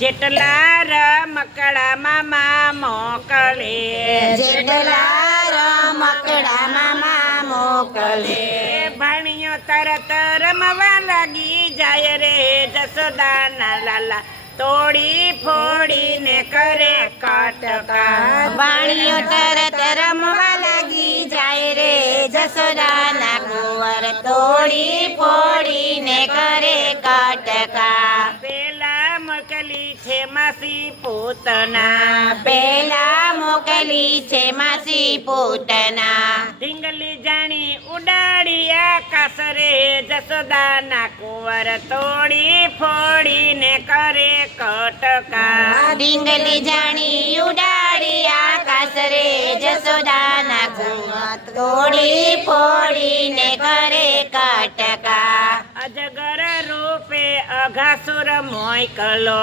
જેટલા રમકડા મામા મોકલે, જેટલા રમકડા મામા મોકલે, ભાણિયો તરત રમવા લાગી જાય રે જસોદાના લાલા તોડી ફોડીને કરે કટકા. વાણિયો તરત રમવા લાગી જાય રે જસોદાના કુંવર તોડી ફોડીને કરે કટકા. પેલા મોકલી છે માસી પૂતના, પેલા મોકલી છે માસી પૂતના, ઢીંગલી જાણી ઉડાડી આકાશ રે જસોદાના કુંવર તોડી ફોડીને કરે કટકા. ડીંગલી જાણી ઉડાડી આકાશ રે જસોદાના કુંવર તોડી ફોડીને કરે કટકા. અજગર રૂપે અઘાસુર મોકલો,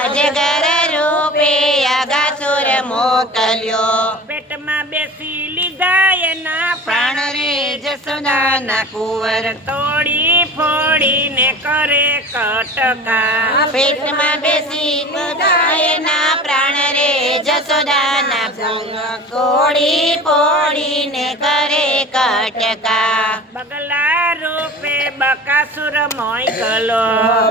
અજગર રૂપે અગાસુર મોકલ્યો, પેટમાં બેસી લીધા એના પ્રાણ રે જસોદાના કુંવર તોડી ફોડીને કરે કટકા. પેટમાં બેસી બધાયના પ્રાણ રે જસોદાના કુંવર તોડી ફોડીને કરે કટકા. બગલા રૂપે બકાસુર મોકલો,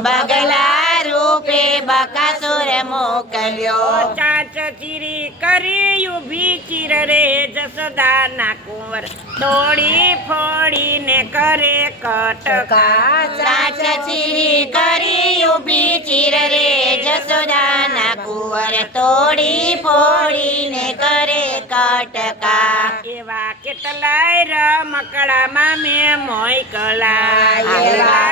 બગલા રૂપે બકાસુર મોકલ્યો, ચાચ ચીરી કરી ઉભી ચીર રે જસોદાના કુંવર તોડી ફોડીને કરે કટકા. ચાચ ચીરી કરી ઉભી ચીર રે જસોદાના કુંવર તોડી ફોડીને કરે કટકા. એવા કેટલાય રમકડામાં મેં મોકલા, એવા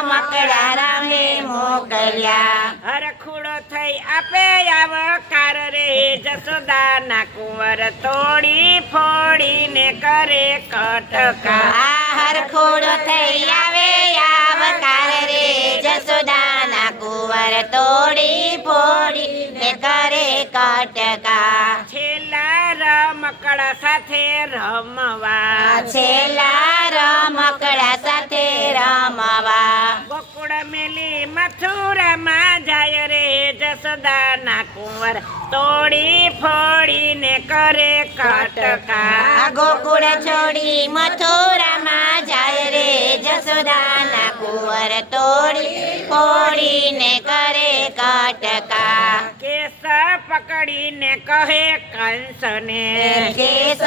રમકડા રામે મોકલ્યા, હરખુડો થઈ આપે આવકાર રે જસોદાના કુંવર તોડી ફોડીને કરે કટકા. આ હરખોડો થઈ આવે આવકાર રે જસોદાના કુંવર તોડી ફોડીને કરે કટકા. છેલ્લા રમકડા સાથે રમવા, છેલ્લા રમકડા સાથે રમવા, ગોકુળ મેલી મથુરામાં જાય રે જસોદાના કુંવર તોડી ફોડીને કરે કટકા. ગોકુળ છોડી મથુરામાં જાય રે જસોદાના કુંવર તોડી ફોડીને કરે કટકા. કેસ પકડીને કહે કંસને, કેસ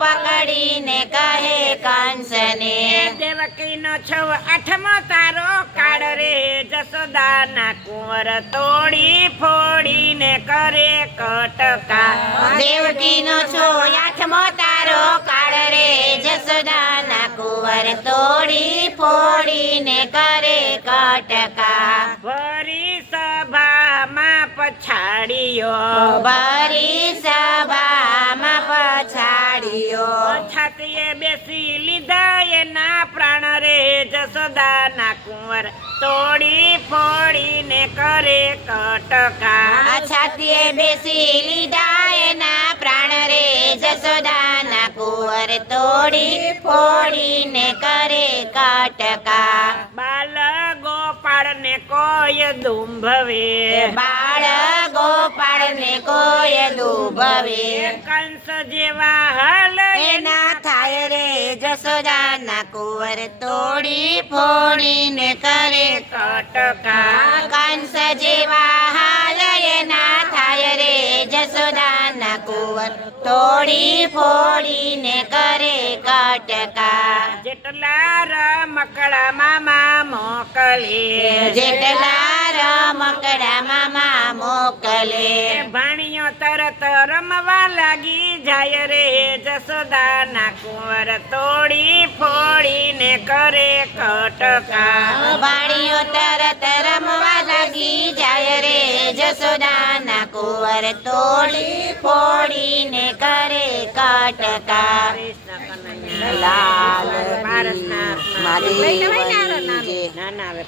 પકડીને કહે કંસને, દેવકીનો 8મો તારો કાળ રે જસોદાના કુંવર તોડી ફોડીને કરે કટકા. દેવકીનો 8મો તારો કાળ રે જસોદાના કુંવર તોડી ફોડીને કરે કટકા. ભરી સભામાં પછાડીયો, ભરી સભામાં પછાડ્યો, છાતીએ બેસી લીધા એના પ્રાણ રે જસોદાના કુંવર તોડી ફોડીને કરે કટકા. છાતીએ બેસી લીધા એના પ્રાણ રે જસોદાના કુંવર તોડી ફોડીને કરે કટકા. બાલ ગોપાળને કોઈ દુંભવે, બાળ ગોપાળને કોઈ દુભવે, કંસ જેવા હાલ એના થાય રે જસોદાના કુંવર તોડી ફોડીને કરે કટકા. કંસ જેવા હાલ એના થાય રે જસોદાના કુંવર તોડી ફોડીને કરે કટકા. જેટલા રમકડા મામા મોકલે, જેટલા રમકડા મામા મોકલે, ભાણિયો તરત રમવા લાગી જાય રે જસોદાના કુંવર તોડી ફોડીને કરે કટકા. વાણીઓ તરત રમવા લાગી જાય રે જસોદાના કુંવર તોડી ફોડીને કરે કટકા. લાલ પારસનાથ મારી ના ના હવે